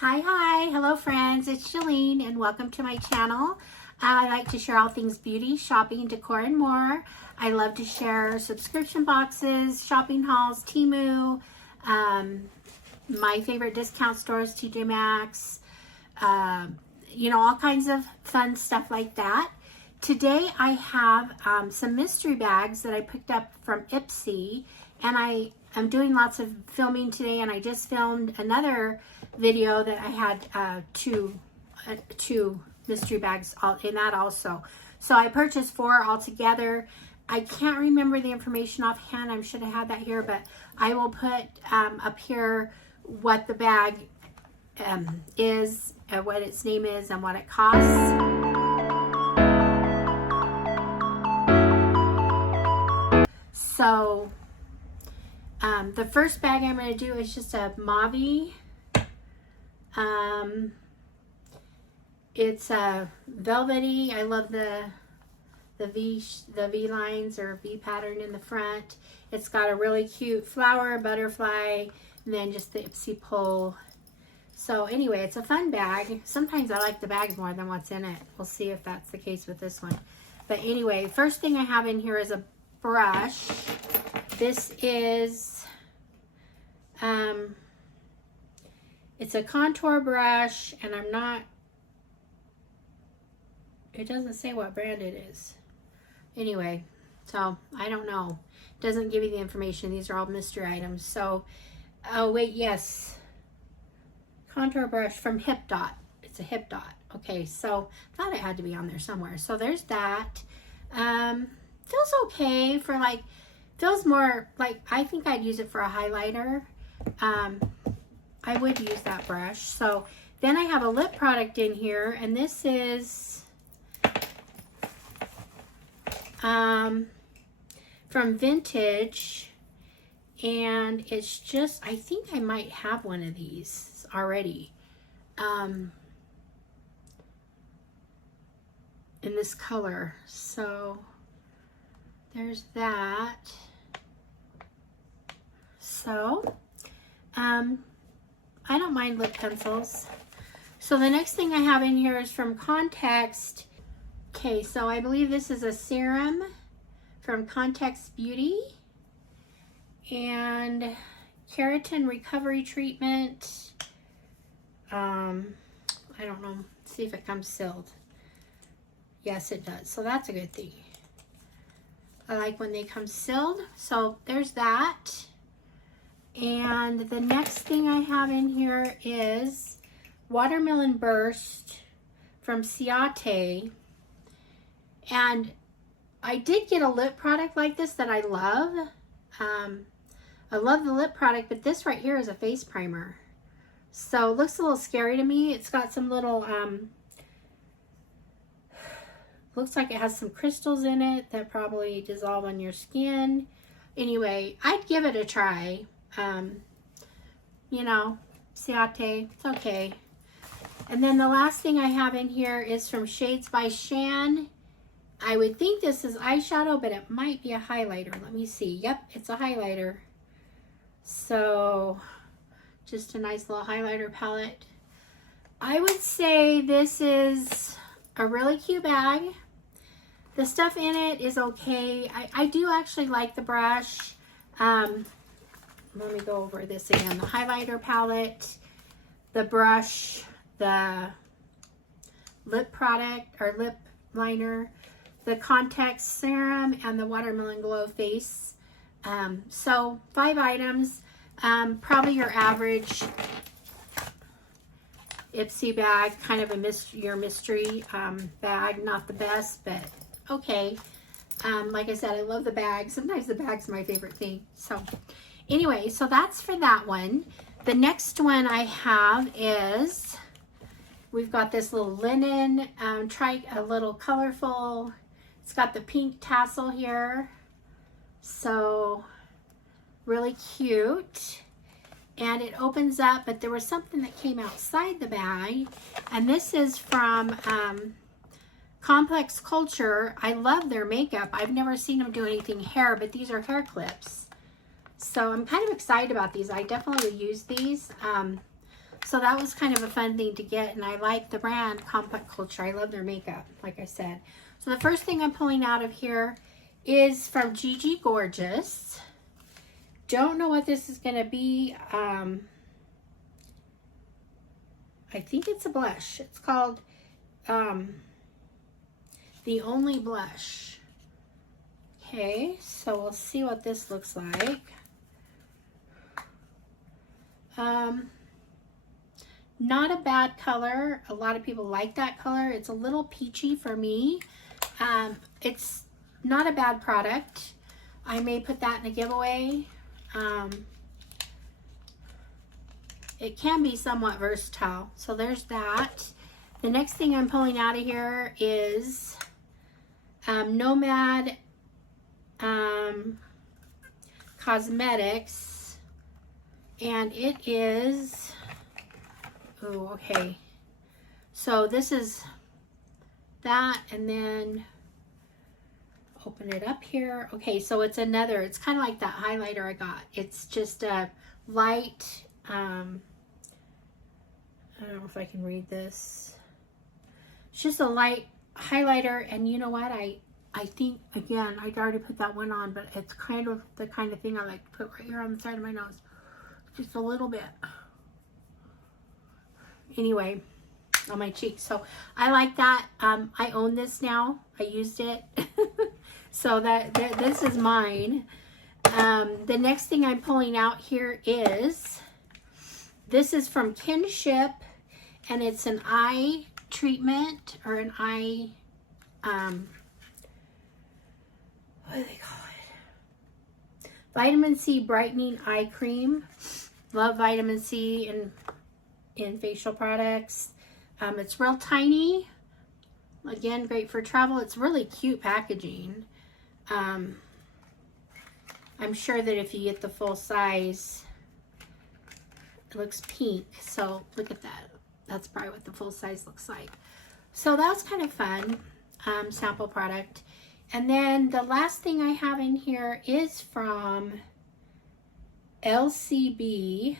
Hi, hello friends, it's Shalene and welcome to my channel. I like to share all things beauty, shopping, decor, and more. I love to share subscription boxes, shopping hauls, Temu, my favorite discount stores, TJ Maxx, you know, all kinds of fun stuff like that. Today I have some mystery bags that I picked up from Ipsy, and I'm doing lots of filming today, and I just filmed another video that I had two mystery bags in that also. So I purchased 4 altogether. I can't remember the information offhand. I should have had that here, but I will put up here what the bag is, what its name is, and what it costs. So the first bag I'm going to do is just a mauve. It's a velvety. I love the V lines or V pattern in the front. It's got a really cute flower, butterfly, and then just the Ipsy pull. So anyway, it's a fun bag. Sometimes I like the bag more than what's in it. We'll see if that's the case with this one. But anyway, first thing I have in here is a brush. This is it's a contour brush, and it doesn't say what brand it is. Anyway, so I don't know. It doesn't give you the information. These are all mystery items. So, oh wait, yes. Contour brush from Hip Dot. It's a Hip Dot. Okay, so I thought it had to be on there somewhere. So there's that. Feels okay for feels more like, I think I'd use it for a highlighter. I would use that brush. So then I have a lip product in here, and this is from Vintage, and it's just, I think I might have one of these already in this color. So there's that. So I don't mind lip pencils. So the next thing I have in here is from Context. Okay, so I believe this is a serum from Context Beauty, and keratin recovery treatment. I don't know. Let's see if it comes sealed. Yes, it does. So that's a good thing. I like when they come sealed. So there's that. And the next thing I have in here is Watermelon Burst from Ciate. And I did get a lip product like this that I love. I love the lip product, but this right here is a face primer. So it looks a little scary to me. It's got some little, looks like it has some crystals in it that probably dissolve on your skin. Anyway, I'd give it a try. You know, Ciate, it's okay. And then the last thing I have in here is from Shades by Shan. I would think this is eyeshadow, but it might be a highlighter. Let me see. Yep, it's a highlighter. So just a nice little highlighter palette. I would say this is a really cute bag. The stuff in it is okay. I do actually like the brush. Let me go over this again. The highlighter palette, the brush, the lip product or lip liner, the Context serum, and the Watermelon Glow face. So 5 items. Probably your average Ipsy bag, kind of your mystery bag. Not the best, but okay. Like I said, I love the bag. Sometimes the bag's my favorite thing. So anyway, so that's for that one. The next one I have is, we've got this little linen, try a little colorful. It's got the pink tassel here. So really cute. And it opens up, but there was something that came outside the bag. And this is from Complex Culture. I love their makeup. I've never seen them do anything hair, but these are hair clips. So I'm kind of excited about these. I definitely would use these. So that was kind of a fun thing to get, and I like the brand Compact Culture. I love their makeup, like I said. So the first thing I'm pulling out of here is from Gigi Gorgeous. Don't know what this is going to be. I think it's a blush. It's called The Only Blush. Okay, so we'll see what this looks like. Not a bad color. A lot of people like that color. It's a little peachy for me. It's not a bad product. I may put that in a giveaway. It can be somewhat versatile. So there's that. The next thing I'm pulling out of here is Nomad Cosmetics. And it is... Oh, okay. So this is that, and then open it up here. Okay, so it's another, it's kind of like that highlighter I got. It's just a light, I don't know if I can read this. It's just a light highlighter, and you know what? I think, again, I'd already put that one on, but it's kind of the kind of thing I like to put right here on the side of my nose. Just a little bit. Anyway, on my cheeks. So I like that. I own this now. I used it. So this is mine. The next thing I'm pulling out here is, this is from Kinship, and it's an eye treatment, or an eye, what do they call it? Vitamin C brightening eye cream. Love vitamin C in facial products. It's real tiny. Again, great for travel. It's really cute packaging. I'm sure that if you get the full size, it looks pink. So look at that. That's probably what the full size looks like. So that's kind of fun. Sample product. And then the last thing I have in here is from LCB.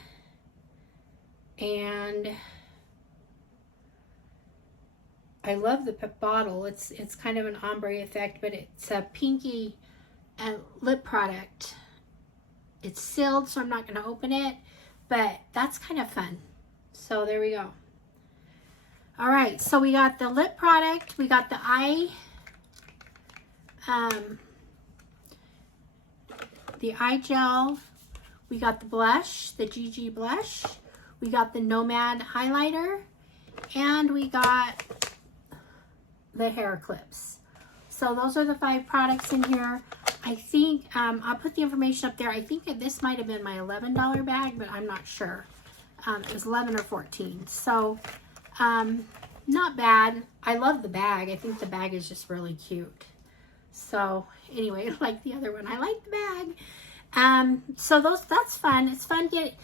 And I love the bottle. It's kind of an ombre effect, but it's a pinky lip product. It's sealed, so I'm not going to open it, but that's kind of fun. So there we go. All right, so we got the lip product, we got the eye gel, we got the blush, the Gigi blush. We got the Nomad highlighter, and we got the hair clips. So those are the 5 products in here. I think, I'll put the information up there. I think that this might have been my $11 bag, but I'm not sure. It was 11 or 14. So, not bad. I love the bag. I think the bag is just really cute. So, anyway, like the other one, I like the bag. So that's fun. It's fun to get...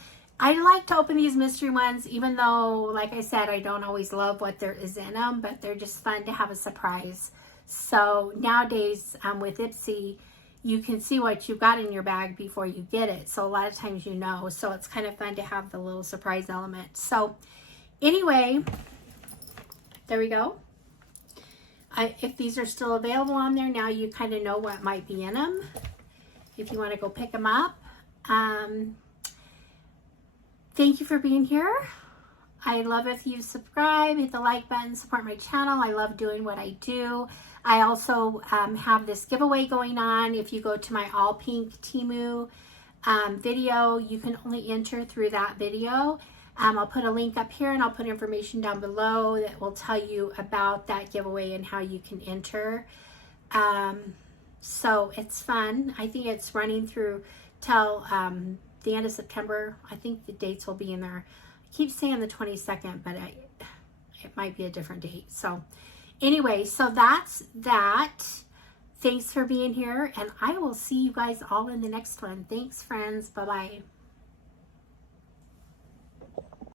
I like to open these mystery ones, even though, like I said, I don't always love what there is in them, but they're just fun to have a surprise. So nowadays, with Ipsy, you can see what you've got in your bag before you get it. So a lot of times you know. So it's kind of fun to have the little surprise element. So anyway, there we go. If these are still available on there, now you kind of know what might be in them. If you want to go pick them up. Thank you for being here. I love if you subscribe, hit the like button, support my channel. I love doing what I do. I also have this giveaway going on. If you go to my all pink Temu video, you can only enter through that video. I'll put a link up here, and I'll put information down below that will tell you about that giveaway and how you can enter. So it's fun. I think it's running through till the end of September. I think the dates will be in there. I keep saying the 22nd, but it might be a different date. So anyway, so that's that. Thanks for being here, and I will see you guys all in the next one. Thanks, friends. Bye-bye.